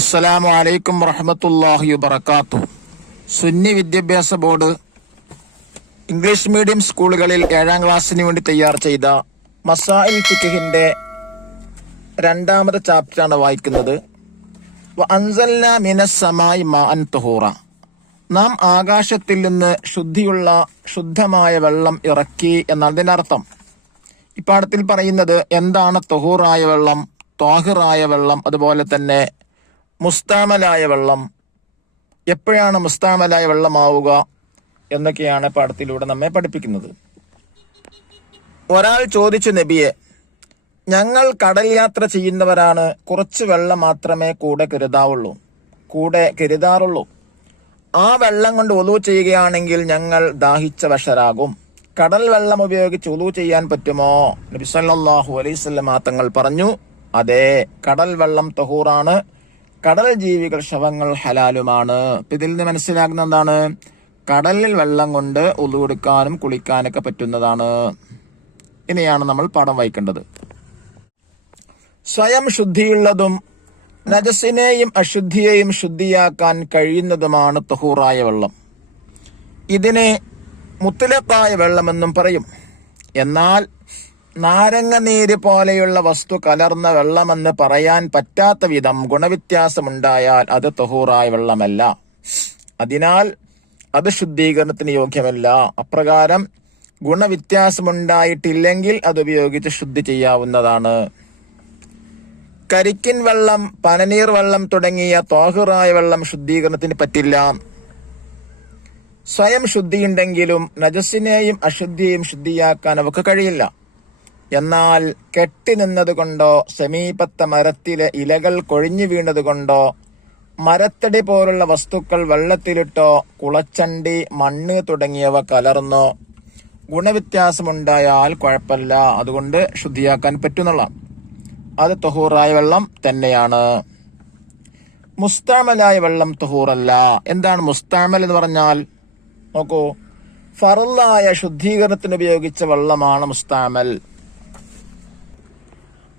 അസ്സലാമു അലൈക്കും വറഹ്മത്തുള്ളാഹി വബറകാതുഹു. സുന്നി വിദ്യാഭ്യാസ ബോർഡ് ഇംഗ്ലീഷ് മീഡിയം സ്കൂളുകളിൽ 7ാം ക്ലാസ്സിന് വേണ്ടി തയ്യാർ ചെയ്ത മസാഇൽ ഫിഖ്ഹിന്റെ 2ാമത്തെ ചാപ്റ്ററാണ് വായിക്കുന്നത്. വഅൻസൽനാ മിനസ് സമായി മാഅൻ തുഹൂറ. നാം ആകാശത്തിൽ നിന്ന് ശുദ്ധമായ വെള്ളം ഇറക്കി എന്നതിന്റെ അർത്ഥം. ഈ പാഠത്തിൽ പറയുന്നത് എന്താണ് തുഹൂറായ വെള്ളം, ത്വാഹിറായ വെള്ളം, അതുപോലെ തന്നെ മുസ്താമലായ വെള്ളം, എപ്പോഴാണ് മുസ്താമലായ വെള്ളമാവുക എന്നൊക്കെയാണ് പാഠത്തിലൂടെ നമ്മെ പഠിപ്പിക്കുന്നത്. ഒരാൾ ചോദിച്ചു, നബിയെ, ഞങ്ങൾ കടൽ യാത്ര ചെയ്യുന്നവരാണ്, കുറച്ച് വെള്ളം മാത്രമേ കൂടെ കരുതാറുള്ളൂ. ആ വെള്ളം കൊണ്ട് ഉളൂ ചെയ്യുകയാണെങ്കിൽ ഞങ്ങൾ ദാഹിച്ച വശരാകും. കടൽ വെള്ളം ഉപയോഗിച്ച് ഉളൂ ചെയ്യാൻ പറ്റുമോ? നബി സല്ലല്ലാഹു അലൈഹി വസല്ലം തങ്ങൾ പറഞ്ഞു, അതെ, കടൽ വെള്ളം തഹൂറാണ്, കടൽ ജീവികൾ ശവങ്ങൾ ഹലാലുമാണ്. ഇതിൽ നിന്ന് മനസ്സിലാക്കുന്ന എന്താണ്? കടലിൽ വെള്ളം കൊണ്ട് ഉളൂ എടുക്കാനും കുളിക്കാനൊക്കെ പറ്റുന്നതാണ്. ഇനിയാണ് നമ്മൾ പാഠം വായിക്കേണ്ടത്. സ്വയം ശുദ്ധിയുള്ളതും നജസിനെയും അശുദ്ധിയെയും ശുദ്ധിയാക്കാൻ കഴിയുന്നതുമാണ് തഹൂറായ വെള്ളം. ഇതിനെ മുത്തലഖായ വെള്ളമെന്നും പറയും. എന്നാൽ നാരങ്ങ നീര് പോലെയുള്ള വസ്തു കലർന്ന വെള്ളമെന്ന് പറയാൻ പറ്റാത്ത വിധം ഗുണവ്യത്യാസമുണ്ടായാൽ അത് തഹൂറായ വെള്ളമല്ല. അതിനാൽ അത് ശുദ്ധീകരണത്തിന് യോഗ്യമല്ല. അപ്രകാരം ഗുണവ്യത്യാസമുണ്ടായിട്ടില്ലെങ്കിൽ അതുപയോഗിച്ച് ശുദ്ധി ചെയ്യാവുന്നതാണ്. കരിക്കിൻ വെള്ളം, പനനീർ വെള്ളം തുടങ്ങിയ ത്വാഹിറായ വെള്ളം ശുദ്ധീകരണത്തിന് പറ്റില്ല. സ്വയം ശുദ്ധിയുണ്ടെങ്കിലും നജസിനെയും അശുദ്ധിയെയും ശുദ്ധിയാക്കാൻ അവക്ക് കഴിയില്ല. എന്നാൽ കെട്ടി നിന്നതുകൊണ്ടോ സമീപത്തെ മരത്തിലെ ഇലകൾ കൊഴിഞ്ഞു വീണതുകൊണ്ടോ മരത്തടി പോലുള്ള വസ്തുക്കൾ വെള്ളത്തിലിട്ടോ കുളച്ചണ്ടി, മണ്ണ് തുടങ്ങിയവ കലർന്നോ ഗുണവ്യത്യാസമുണ്ടായാൽ കുഴപ്പമില്ല. അതുകൊണ്ട് ശുദ്ധിയാക്കാൻ പറ്റുന്നുള്ള അത് തഹൂറായ വെള്ളം തന്നെയാണ്. മുസ്താമലായ വെള്ളം തഹൂറല്ല. എന്താണ് മുസ്താമൽ എന്ന് പറഞ്ഞാൽ? നോക്കൂ, ഫർളായ ശുദ്ധീകരണത്തിന് ഉപയോഗിച്ച വെള്ളമാണ് മുസ്താമൽ.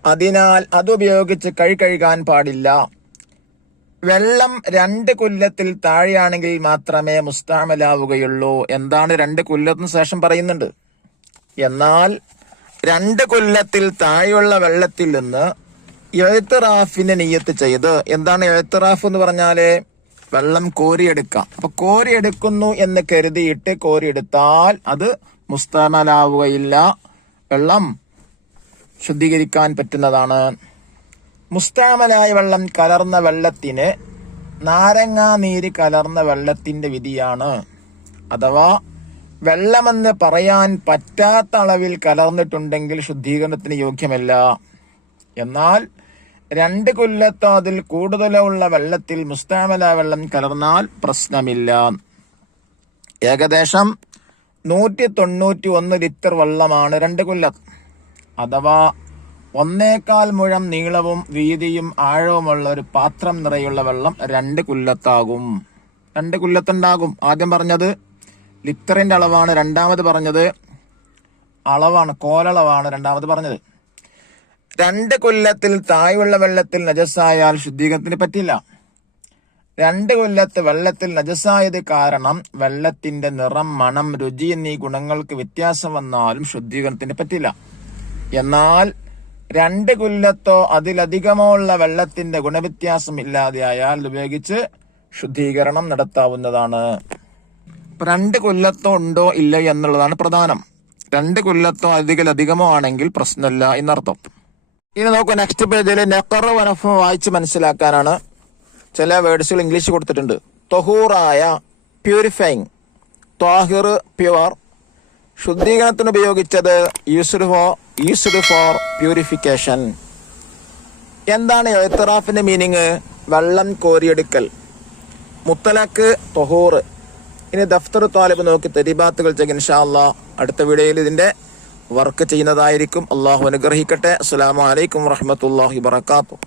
അതിനാൽ അതുപയോഗിച്ച് കഴുകാൻ പാടില്ല. വെള്ളം 2 കൊല്ലത്തിൽ താഴെയാണെങ്കിൽ മാത്രമേ മുസ്താമലാവുകയുള്ളൂ. എന്താണ് 2 കൊല്ലത്തിന് ശേഷം പറയുന്നുണ്ട്. എന്നാൽ 2 കൊല്ലത്തിൽ താഴെയുള്ള വെള്ളത്തിൽ നിന്ന് ഇഅ്തിറാഫിനെ നിയ്യത്ത് ചെയ്ത്, എന്താണ് ഇഅ്തിറാഫ് എന്ന് പറഞ്ഞാല്? വെള്ളം കോരിയെടുക്കാം. അപ്പൊ കോരിയെടുക്കുന്നു എന്ന് കരുതിയിട്ട് കോരിയെടുത്താൽ അത് മുസ്താമലാവുകയില്ല, വെള്ളം ശുദ്ധീകരിക്കാൻ പറ്റുന്നതാണ്. മുസ്താമലായ വെള്ളം കലർന്ന വെള്ളത്തിന് നാരങ്ങാ നീര് കലർന്ന വെള്ളത്തിന്റെ വിധിയാണ്. അഥവാ വെള്ളമെന്ന് പറയാൻ പറ്റാത്ത അളവിൽ കലർന്നിട്ടുണ്ടെങ്കിൽ ശുദ്ധീകരണത്തിന് യോഗ്യമല്ല. എന്നാൽ 2 കൊല്ലത്തോ അതിൽ കൂടുതലോ ഉള്ള വെള്ളത്തിൽ മുസ്താമല വെള്ളം കലർന്നാൽ പ്രശ്നമില്ല. ഏകദേശം 191 ലിറ്റർ വെള്ളമാണ് 2 കൊല്ലം. അഥവാ 1.25 മുഴം നീളവും വീതിയും ആഴവുമുള്ള ഒരു പാത്രം നിറയുള്ള വെള്ളം 2 കൊല്ലത്താകും. 2 കൊല്ലത്തുണ്ടാകും. ആദ്യം പറഞ്ഞത് ലിറ്ററിന്റെ അളവാണ്, രണ്ടാമത് പറഞ്ഞത് അളവാണ്, കോലളവാണ് രണ്ടാമത് പറഞ്ഞത്. 2 കൊല്ലത്തിൽ താഴെയുള്ള വെള്ളത്തിൽ നജസായാൽ ശുദ്ധീകരണത്തിന് പറ്റില്ല. 2 കൊല്ലത്ത് വെള്ളത്തിൽ നജസായത് കാരണം വെള്ളത്തിന്റെ നിറം, മണം, രുചി എന്നീ ഗുണങ്ങൾക്ക് വ്യത്യാസം വന്നാലും ശുദ്ധീകരണത്തിന് പറ്റില്ല. എന്നാൽ 2 കൊല്ലത്തോ അതിലധികമോ ഉള്ള വെള്ളത്തിന്റെ ഗുണവ്യത്യാസം ഇല്ലാതെയായാൽ ഉപയോഗിച്ച് ശുദ്ധീകരണം നടത്താവുന്നതാണ്. 2 കൊല്ലത്തോ ഉണ്ടോ ഇല്ല എന്നുള്ളതാണ് പ്രധാനം. 2 കൊല്ലത്തോ അതിലധികമോ ആണെങ്കിൽ പ്രശ്നമില്ല എന്നർത്ഥം. ഇനി നോക്കൂ, നെക്സ്റ്റ് പേജിൽ നെഖർ വനഫ് വായിച്ച് മനസ്സിലാക്കാനാണ്. ചില വേർഡ്സുകൾ ഇംഗ്ലീഷ് കൊടുത്തിട്ടുണ്ട്. തൊഹൂറായ, പ്യൂരിഫൈങ്, ത്വാഹിർ പ്യുവർ. ശുദ്ധീകരണത്തിന് ഉപയോഗിച്ചത് യൂസ്ഡ് ഫോർ പ്യൂരിഫിക്കേഷൻ. എന്താണ് ഇഅ്തിറാഫിന്റെ മീനിങ്? വെള്ളം കോരിയെടുക്കൽ. മുത്തലഖ്, തൊഹൂർ. ഇനി ദഫ്തർ താലിബ് നോക്കി തരീബാത്തുകൾ ചെയ്യും. ഇൻഷാ അല്ലാഹ് അടുത്ത വീഡിയോയിൽ ഇതിന്റെ വർക്ക് ചെയ്യുന്നതായിരിക്കും. അള്ളാഹു അനുഗ്രഹിക്കട്ടെ. അസ്സലാമു അലൈക്കും വറഹ്മത്തുള്ളാഹി വബറകാതുഹു.